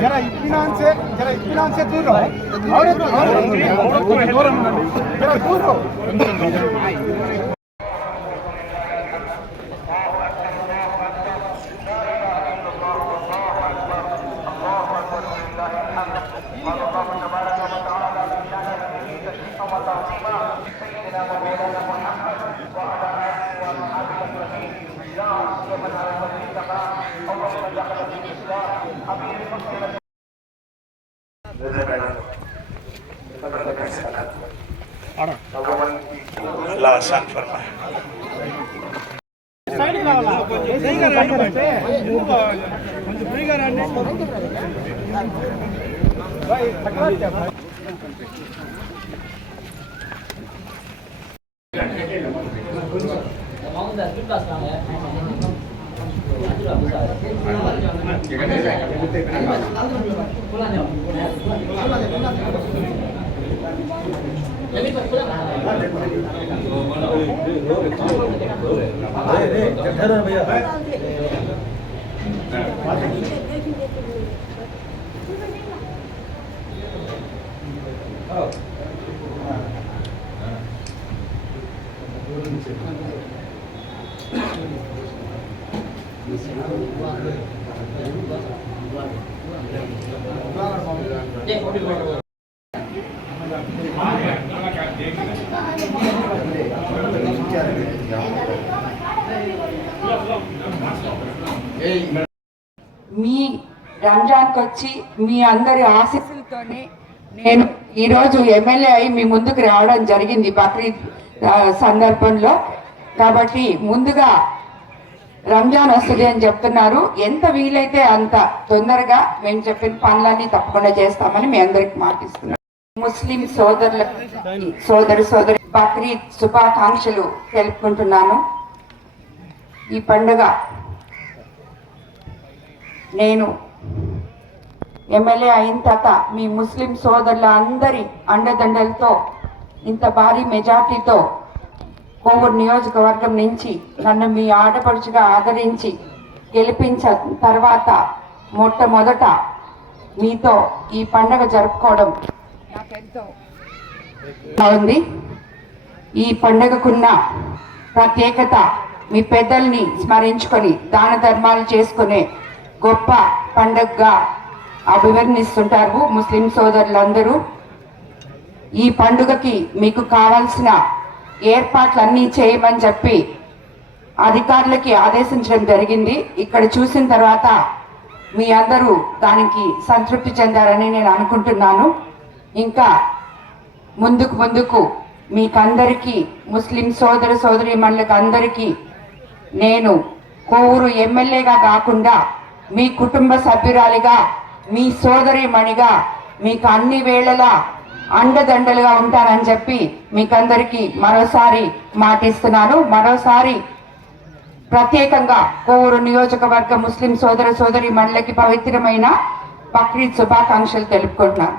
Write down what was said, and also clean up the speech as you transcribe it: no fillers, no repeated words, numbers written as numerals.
जरा इत्मीनान से दूर रहो और जरा दूर रहो अल्लाह आसान फरमाए। మీ రంజాన్కి వచ్చి మీ అందరి ఆశీస్సులతోనే నేను ఈరోజు ఎమ్మెల్యే అయి మీ ముందుకు రావడం జరిగింది బక్రీద్ సందర్భంలో. కాబట్టి ముందుగా రంజాన్ వస్తుంది అని చెప్తున్నారు. ఎంత వీలైతే అంత తొందరగా మేము చెప్పిన పనులన్నీ తప్పకుండా చేస్తామని మీ అందరికి మాటిస్తున్నాం. ముస్లిం సోదరి బక్రీద్ శుభాకాంక్షలు తెలుపుకుంటున్నాను. ఈ పండుగ నేను ఎమ్మెల్యే అయిన తర్వాత మీ ముస్లిం సోదరుల అందరి అండదండలతో ఇంత భారీ మెజార్టీతో కోవూరు నియోజకవర్గం నుంచి నన్ను మీ ఆడపడుచుగా ఆదరించి గెలిపించిన తర్వాత మొట్టమొదట మీతో ఈ పండుగ జరుపుకోవడం నాకెంతో ఉంది. ఈ పండుగకున్న ప్రత్యేకత మీ పెద్దల్ని స్మరించుకొని దాన ధర్మాలు చేసుకునే గొప్ప పండుగగా అభివర్ణిస్తుంటారు ముస్లిం సోదరులందరూ. ఈ పండుగకి మీకు కావాల్సిన ఏర్పాట్లన్నీ చేయమని చెప్పి అధికారులకి ఆదేశించడం జరిగింది. ఇక్కడ చూసిన తర్వాత మీ అందరూ దానికి సంతృప్తి చెందారని నేను అనుకుంటున్నాను. ఇంకా ముందుకు మీకందరికీ ముస్లిం సోదరీమణులకు అందరికీ నేను కోవూరు ఎమ్మెల్యేగా కాకుండా మీ కుటుంబ సభ్యురాలిగా మీ సోదరీమణిగా మీకు అన్ని వేళలా అండదండలుగా ఉంటానని చెప్పి మీకందరికీ మరోసారి మాటిస్తున్నాను. మరోసారి ప్రత్యేకంగా కోవూరు నియోజకవర్గ ముస్లిం సోదరీమణులకి పవిత్రమైన బక్రీద్ శుభాకాంక్షలు తెలుపుకుంటున్నాను.